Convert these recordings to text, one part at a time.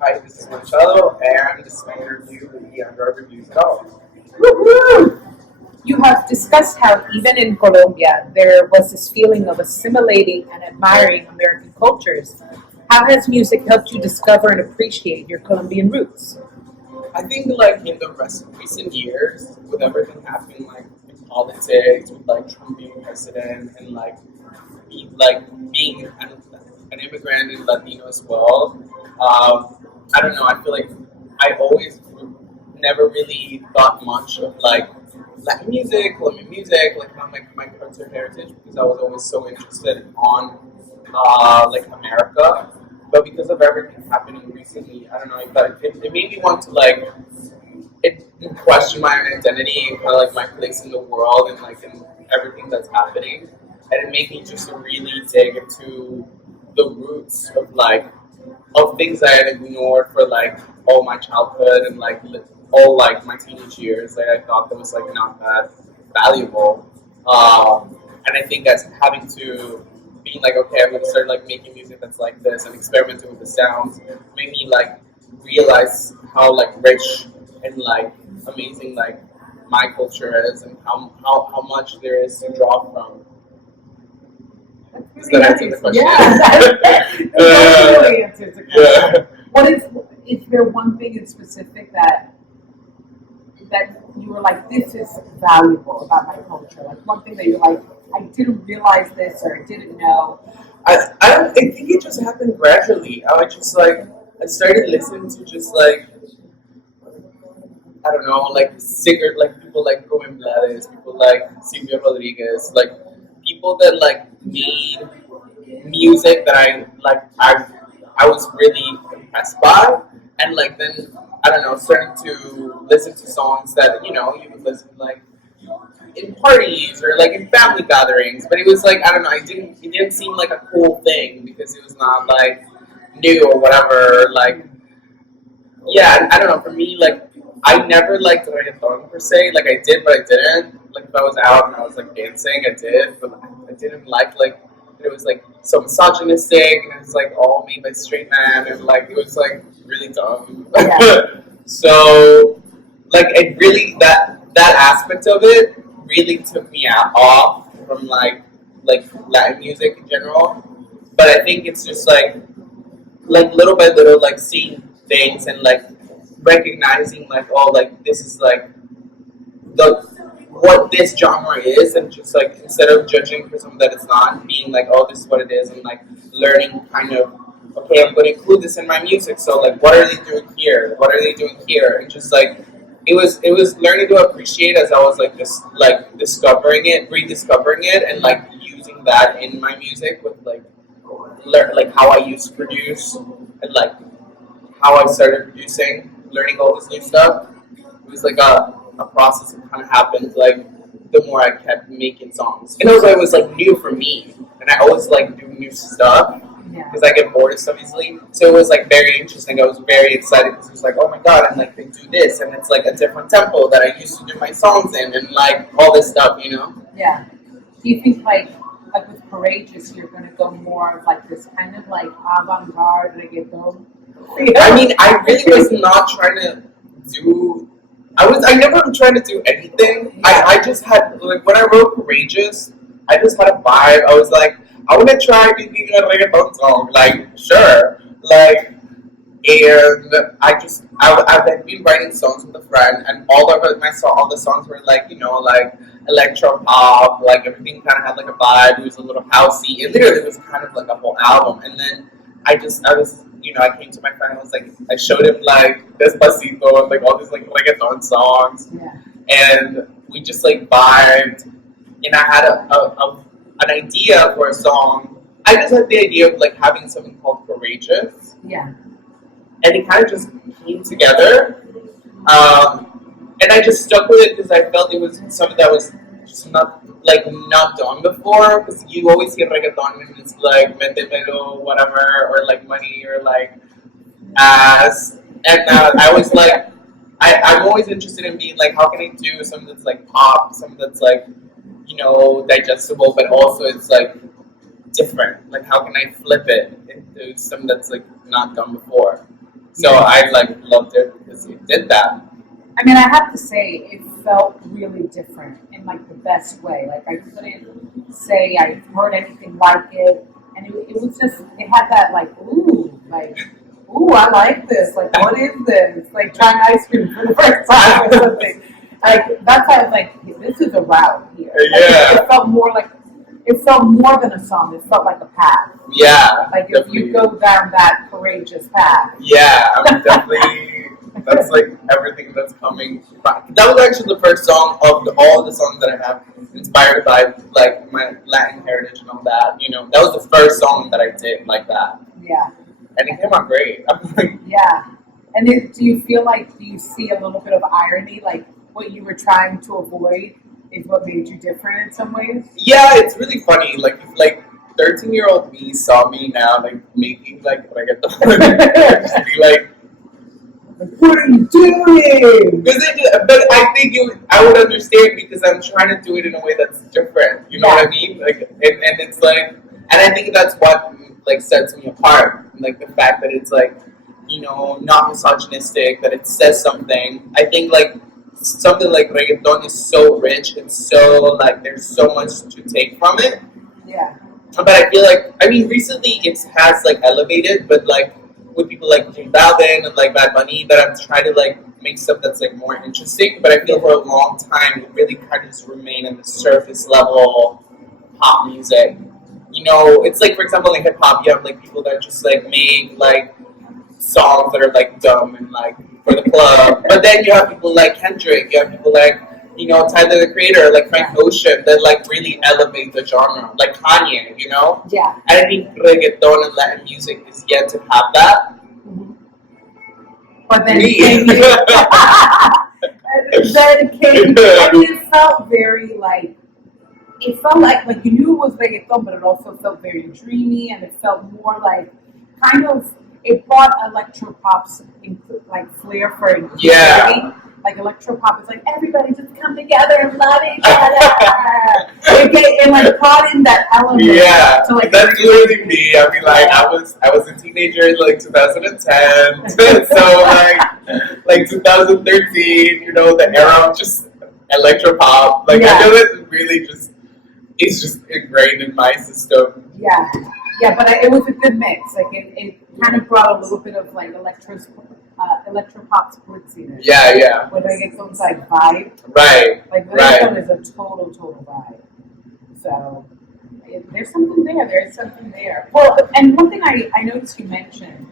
Hi, this is Manchado, and this is my interview with Diandra Reviews College. Woo-hoo! You have discussed how even in Colombia there was this feeling of assimilating and admiring American cultures. How has music helped you discover and appreciate your Colombian roots? I think like in the recent years, with everything happening like in politics, with like Trump being president, and being an immigrant and Latino as well. I don't know. I feel like I always never really thought much of like Latin music, Colombian music, like kind of like my cultural heritage because I was always so interested on like America. But because of everything happening recently, I don't know. But it made me want to like it question my identity and kind of like my place in the world and like in everything that's happening, and it made me just really dig into the roots of like of things I had ignored for like all my childhood and like all like my teenage years that I thought that was like not that valuable. And I think as having to being like, okay, I'm gonna start like making music that's like this and experimenting with the sounds made me like realize how like rich and like amazing like my culture is and how much there is to draw from. Does that answer the question? Yeah, that totally answers the question. Yeah. What is there one thing in specific that you were like, this is valuable about my culture? Like one thing that you're like, I didn't realize this or I didn't know. I think it just happened gradually. I was just like I started listening to just like I don't know, like singer like people like Rubén Blades, people like Silvio Rodriguez, like people that like made music that I was really impressed by, and like then I don't know, starting to listen to songs that you would listen like in parties or like in family gatherings, but it was like I don't know, it didn't seem like a cool thing because it was not like new or whatever. Like yeah, I don't know. For me, like I never liked reggaeton per se. Like I did, but I didn't. Like if I was out and I was like dancing, I did, but I didn't like it was like so misogynistic and it was like all made by straight men and like it was like really dumb. Yeah. So like it really that aspect of it really took me out off from like Latin music in general. But I think it's just like little by little like seeing things and like recognizing like oh like this is like the what this genre is and just like instead of judging for something that it's not being like oh this is what it is and like learning kind of okay I'm going to include this in my music so like what are they doing here, what are they doing here, and just like it was learning to appreciate as I was like just like discovering it, rediscovering it, and like using that in my music with like learn like how I used to produce and like how I started producing, learning all this new stuff. It was like a process that kind of happened like the more I kept making songs. And also it was like new for me, and I always like do new stuff Yeah. because I get bored of stuff easily. So it was like very interesting. I was very excited because it was like, oh my god, and like they do this, and it's like a different tempo that I used to do my songs in, and like all this stuff. Yeah. Do you think like with Courageous, you're gonna go more of like this kind of like avant-garde reggaeton? I mean, I really was not trying to do. I never was trying to do anything. I just had like when I wrote Courageous, I just had a vibe. I was like, I want to try making a reggaeton song. Like, sure, like, and I've been writing songs with a friend, and all the songs were like like electro pop, like everything kind of had like a vibe. It was a little housey. It literally was kind of like a whole album, and then I was I came to my friend and was like I showed him like Despacito and like all these like reggaeton songs, Yeah. and we just like vibed, and I had an idea for a song. I just had the idea of like having something called Courageous, Yeah. and it kind of just came together. And I just stuck with it because I felt it was something that was just not done before. Because you always hear reggaeton and it's like metemelo, whatever, or like money, or like ass. And I was like, I'm always interested in being like, how can I do something that's like pop, something that's like digestible, but also it's like different. Like, how can I flip it into something that's like not done before? So I like loved it because he did that. I mean, I have to say, it felt really different in like the best way. Like I couldn't say I heard anything like it, and it was just it had that like ooh, I like this. Like, what is this? Like trying ice cream for the first time or something. Like that's how I was like, this is a route here. Like, Yeah. it felt more than a song. It felt like a path. Yeah. Like if you go down that courageous path. Yeah, I mean, definitely. That's like everything that's coming back. That was actually the first song of all the songs that I have inspired by like my Latin heritage and all that. You know, that was the first song that I did like that, Yeah. and it came out great. I'm like, Yeah. And do you feel like, do you see a little bit of irony? Like what you were trying to avoid is what made you different in some ways? yeah, it's really funny. Like if 13-year-old me saw me now like making like reggaeton, just be like, What are you doing? but I think I would understand because I'm trying to do it in a way that's different. You know what I mean? Like, and it's like, and I think that's what like sets me apart. Like the fact that it's like, you know, not misogynistic, that it says something. I think like something like reggaeton is so rich and so like there's so much to take from it. Yeah. But I feel like, I mean, recently it has like elevated, but like with people like J Balvin and like Bad Bunny, that I'm trying to like make stuff that's like more interesting. But I feel for a long time it really kind of just remained in the surface level pop music. You know, it's like for example in hip hop, you have like people that just like make like songs that are like dumb and like for the club. But then you have people like Kendrick, you have people like, you know, Tyler the Creator, like Frank Ocean, that like really elevate the genre, like Kanye, you know? Yeah. And I think reggaeton and Latin music is yet to have that. Mm-hmm. But then Me. I mean, it felt very like, it felt like you knew it was reggaeton, but it also felt very dreamy, and it felt more like kind of, it brought electro pop's like flair for inclusivity. Yeah. Like electro pop is like everybody just come together and love each other. It like brought in that element. Yeah, to like that's literally me. I mean, like I was a teenager in like 2010, so like 2013. You know, the era of just electro pop. Like I know it's really just it's just ingrained in my system. Yeah, yeah, but it was a good mix. Like it kind of brought a little bit of like electro pop glitziness. Yeah, yeah. When reggaeton's like vibe. Right. Like reggaeton is a total vibe. So there's something there. There's something there. Well, and one thing I noticed you mentioned,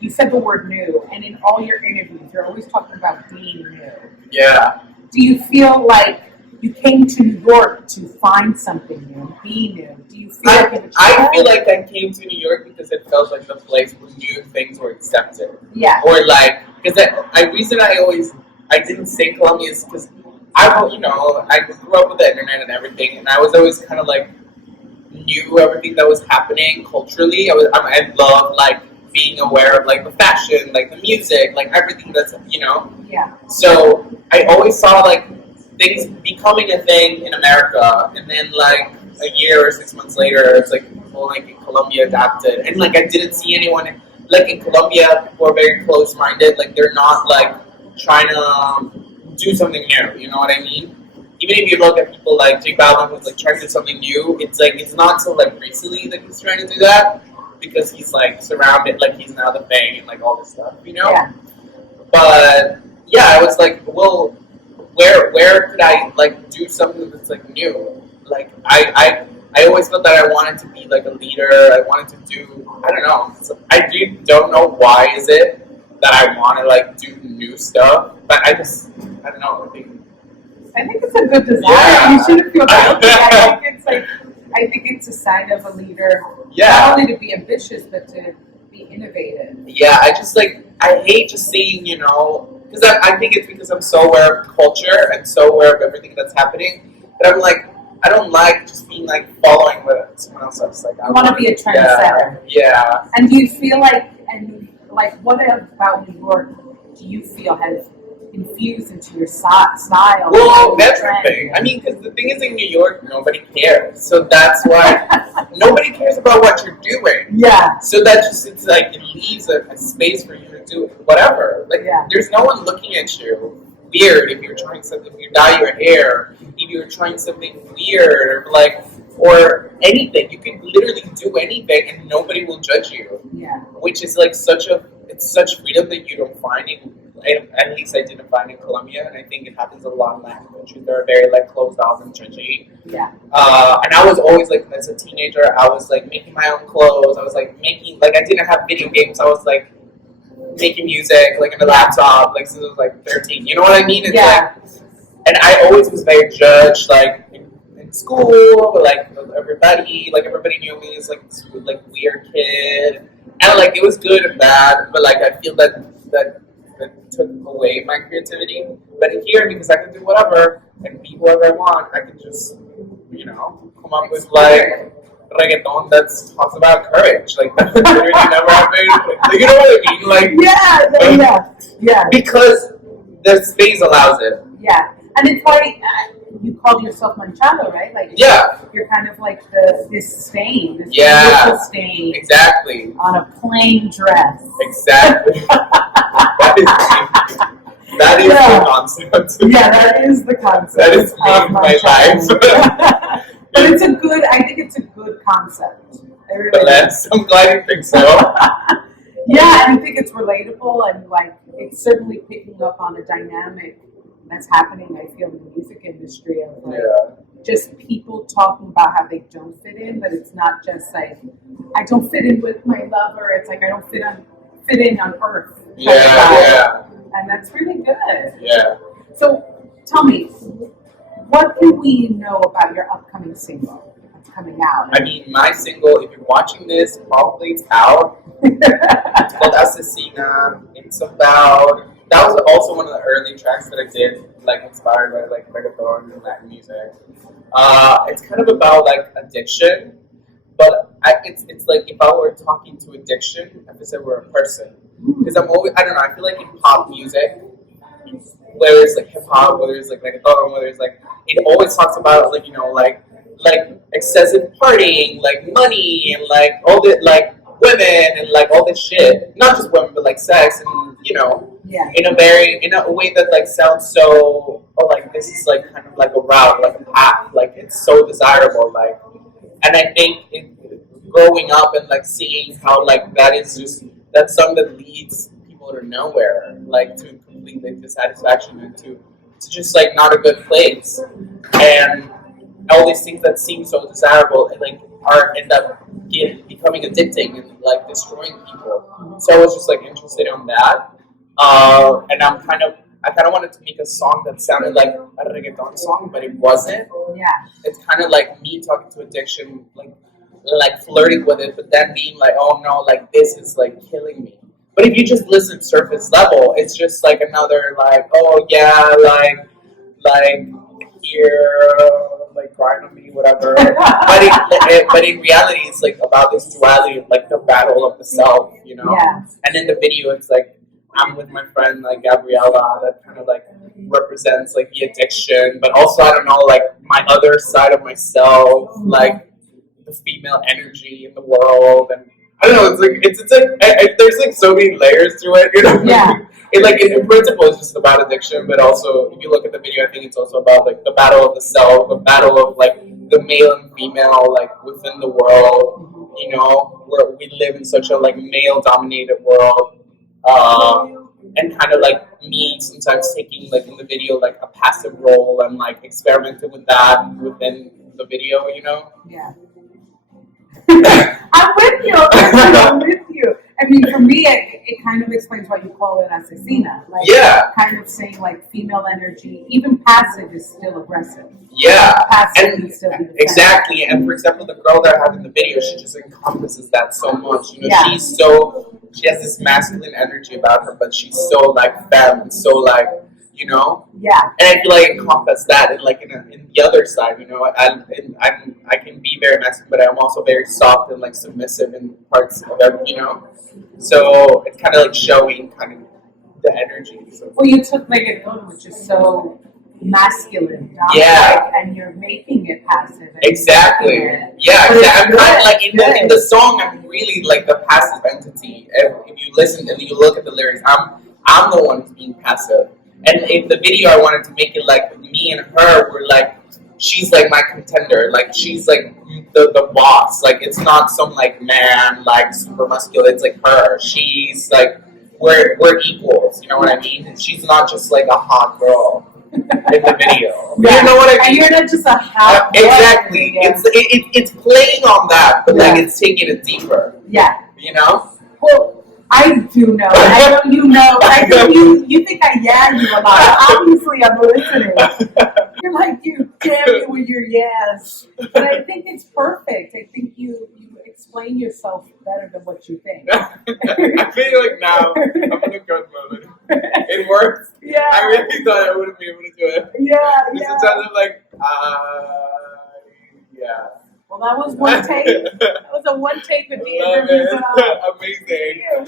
you said the word new, and in all your interviews, you're always talking about being new. Yeah. Do you feel like you came to New York to find something new, be new? Do you feel I feel like I came to New York because it felt like the place where new things were accepted. Yeah. Or like, because I didn't say Colombia is because I grew up with the internet and everything, and I was always kind of like knew everything that was happening culturally. I love like being aware of like the fashion, like the music, like everything that's Yeah. So I always saw like things becoming a thing in America, and then like a year or 6 months later, it's like people like in Colombia adapted, and like I didn't see anyone like in Colombia. People are very close-minded. Like they're not like trying to do something new. You know what I mean? Even if you look at people like J Balvin, who's like trying to do something new, it's like it's not so like recently that he's trying to do that because he's like surrounded, like he's now the thing and like all this stuff, you know? Yeah. But yeah, I was like, well, where could I like do something that's like new? Like I always felt that I wanted to be like a leader. I wanted to do, I don't know. Don't know why is it that I want to like do new stuff, but I don't know. I think it's a good desire. Yeah. You shouldn't feel guilty. I think it's a sign of a leader. Yeah. Not only to be ambitious, but to be innovative. Yeah, I hate just seeing, because I think it's because I'm so aware of culture and so aware of everything that's happening, but I'm like, I don't like just being like following what someone else does. Like, I want to be a trendsetter. Yeah. And do you feel like, what about New York do you feel has infused into your style? Well, that's the thing. I mean, because the thing is, in New York, nobody cares. So that's why nobody cares about what you're doing. Yeah. So that just, it's like, it leaves a space for you to do whatever. Like, Yeah. there's no one looking at you weird if you're trying something, if you dye your hair, if you're trying something weird, like, or anything. You can literally do anything and nobody will judge you. Yeah. Which is like it's such freedom that you don't find at least I didn't find in Colombia, and I think it happens a lot in Latin countries that are very like closed off and judgy. Yeah. And I was always like, as a teenager, I was like making my own clothes. I was like making, like, I didn't have video games. I was like making music like in a laptop, like since I was like 13. You know what I mean? It's like, and I always was very judged, like in school, like everybody knew me as like this like weird kid, and like it was good and bad, but like I feel that took away my creativity. But here, because I can do whatever and be whoever I want, I can just come up with like reggaeton that talks about courage, like that's literally never happened. Like, you know what I mean? Like yeah. Because the space allows it. Yeah, and it's why you call yourself Manchado, right? Like you're kind of like this stain, this beautiful stain, exactly, on a plain dress. Exactly. That is the concept. Yeah, that is the concept. That is my life. But it's a good. I think it's a good concept. I'm glad you think so. Yeah, and I think it's relatable, and like it's certainly picking up on a dynamic that's happening. I feel in the music industry of like just people talking about how they don't fit in, but it's not just like I don't fit in with my lover. It's like I don't fit in on Earth. Yeah. And that's really good. Yeah. So tell me, what can we know about your upcoming single that's coming out? I mean, my single, if you're watching this, probably it's out. It's called Asesina. It's about, that was also one of the early tracks that I did, like inspired by like reggaeton and Latin music. It's kind of about like addiction, but it's like if I were talking to addiction, I would say we're a person. Because I'm always, I don't know, I feel like in pop music, whether it's like hip hop, whether it's like reggaeton, whether it's like, it always talks about like, like excessive partying, like money, and like all the, like women, and like all this shit. Not just women, but like sex, and in a way that like sounds so, like this is like kind of like a route, like a path, like it's so desirable, like, and I think growing up and like seeing how like that's something that leads people to nowhere, like to complete like dissatisfaction and to just like not a good place, and all these things that seem so desirable and like end up becoming addicting and like destroying people. So I was just like interested in that, and I kind of wanted to make a song that sounded like a reggaeton song, but it wasn't. Yeah, it's kind of like me talking to addiction, like flirting with it, but then being like, oh no, like this is like killing me. But if you just listen surface level, it's just like another like, oh yeah, like here, like grind on me, whatever. but in reality, it's like about this duality of like the battle of the self, Yeah. And in the video, it's like I'm with my friend like Gabriella, that kind of like represents like the addiction, but also I don't know, like my other side of myself, like the female energy in the world, and I don't know. It's like there's like so many layers to it, Yeah. It like in principle it's just about addiction, but also if you look at the video, I think it's also about like the battle of the self, the battle of like the male and female like within the world. Where we live in such a like male dominated world, and kind of like me sometimes taking like in the video like a passive role and like experimenting with that within the video. Yeah. I'm with you. I'm with you. I mean, for me, it kind of explains why you call it asesina. Like, kind of saying like female energy, even passive is still aggressive. Yeah, passive and can still be defensive. Exactly. And for example, the girl that I have in the video, she just encompasses that so much. She has this masculine energy about her, but she's so like femme, and so like. Yeah. And I feel like I encompass that in like in the other side, I can be very masculine, but I'm also very soft and like submissive in parts of it, So it's kind of like showing kind of the energy. So. Well, you took reggaeton, which is so masculine, Yeah. and you're making it passive. And Exactly. it. Yeah, But exactly. it's I'm kind of good, like in the song. I'm really like the passive entity. If you listen and you look at the lyrics, I'm the one who's being passive. And in the video, I wanted to make it like me and her were like, she's like my contender. Like she's like the boss. Like it's not some like man like super muscular. It's like her. She's like we're equals. You know what I mean? And she's not just like a hot girl in the video. Yeah. You know what I mean? And you're not just a hot exactly. Yeah. It's playing on that, but Yeah. like it's taking it deeper. Yeah. You know? Well, I do know. I know you know. I think you think I you a lot. Obviously, I'm listening. You're like, you damn you with your yes. But I think it's perfect. I think you explain yourself better than what you think. I feel like now I'm in a good moment. It works. Yeah. I really thought I wouldn't be able to do it. Yeah. This Yeah. is kind of like, yeah. Well, that was one take. That was a one take with Love Diandra. it. Amazing. Yeah.